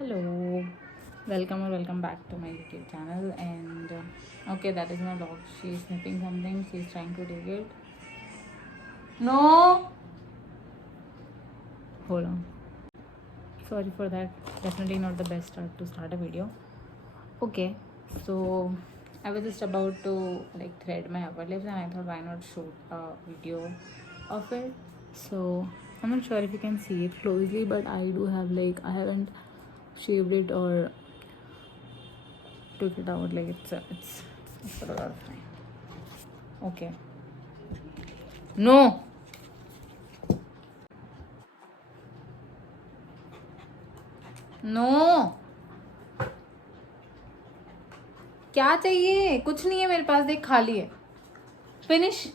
Hello, welcome or welcome back to my YouTube channel. And okay, that is my dog. She's sniffing something. She's trying to take it. No, hold on. Sorry for that. Definitely not the best start to start a video. Okay, so I was just about to thread my upper lips, and I thought why not shoot a video of it. So I'm not sure if you can see it closely, but I do have I haven't shaved it or took it out. It's for a lot of time. Okay. No. No, क्या चाहिए? कुछ नहीं है मेरे पास, देख खाली है. Finish.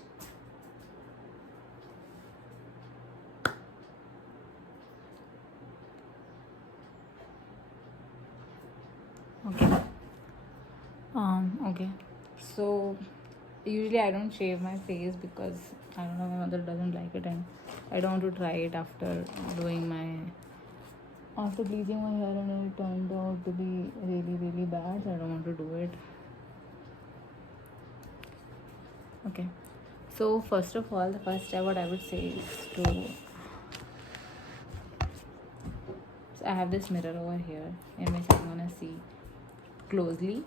Okay. Okay. So usually I don't shave my face because I don't know, my mother doesn't like it, and I don't want to try it after bleaching my hair, and it turned out to be really really bad. So I don't want to do it. Okay. So first of all, the first step what I would say is to. So I have this mirror over here in which I'm gonna see closely.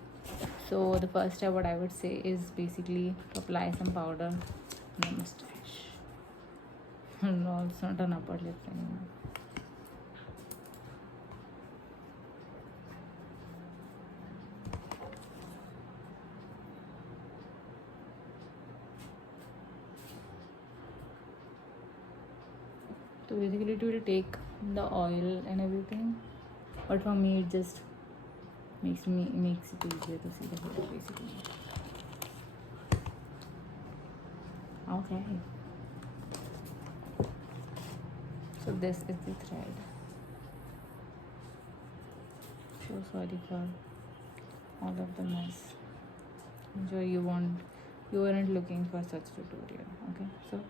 So the first step what I would say is basically to apply some powder on the mustache. No, it's not an upper lip anymore. So basically it will take the oil and everything, but for me it just makes it easier to see the hair basically. Okay. So this is the thread. So sorry for all of the mess. Enjoy. You weren't looking for such tutorial. Okay. So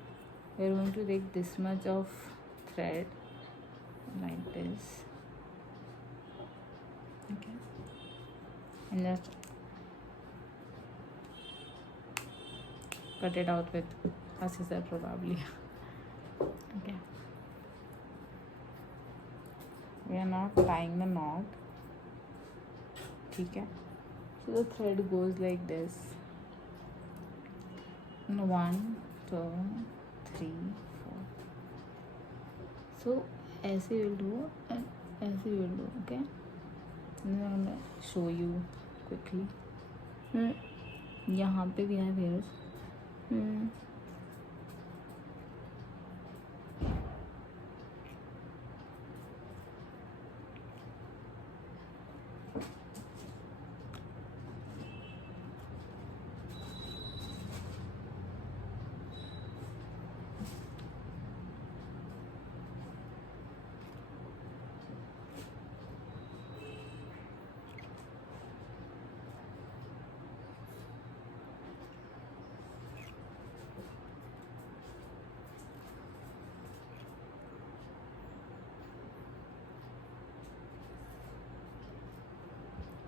we're going to take this much of thread like this. Okay. And just cut it out with a scissor probably. Okay. We are not tying the knot. Okay. So the thread goes like this. 1, 2, 3, 4. So ऐसे will do and ऐसे will do. Okay. And I'm gonna show you quickly. यहाँ पे भी है hairs.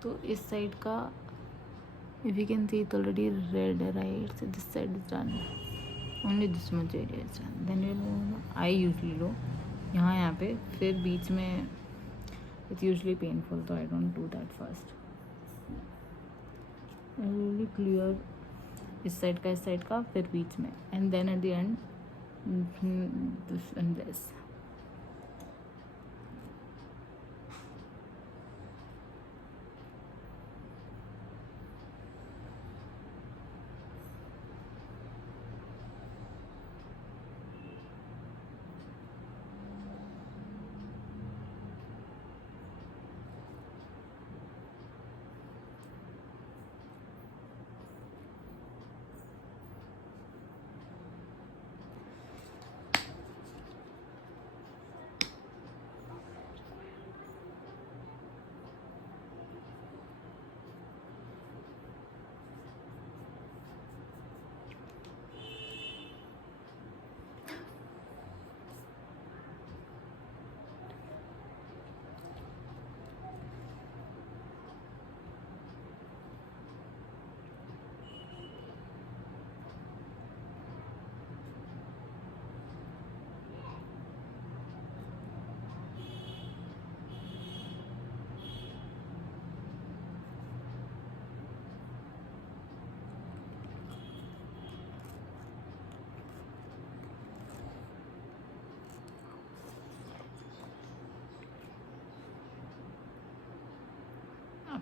तो इस side का if you can see it's already red, right? So this side is done. Only this much area is done. Then you know I usually लो यहाँ पे, फिर बीच में it's usually painful, so I don't do that first. I really clear इस side का फिर बीच में, and then at the end this and this.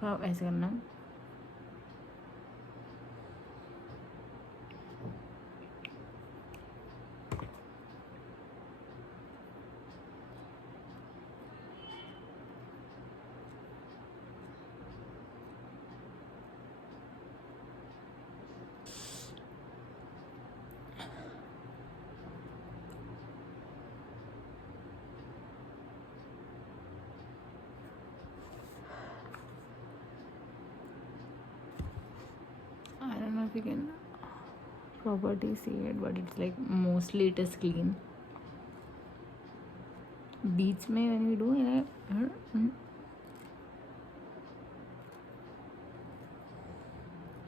अब आप ऐसे करना है. I don't know if you can properly see it, but it's like mostly it is clean. Beach में when we do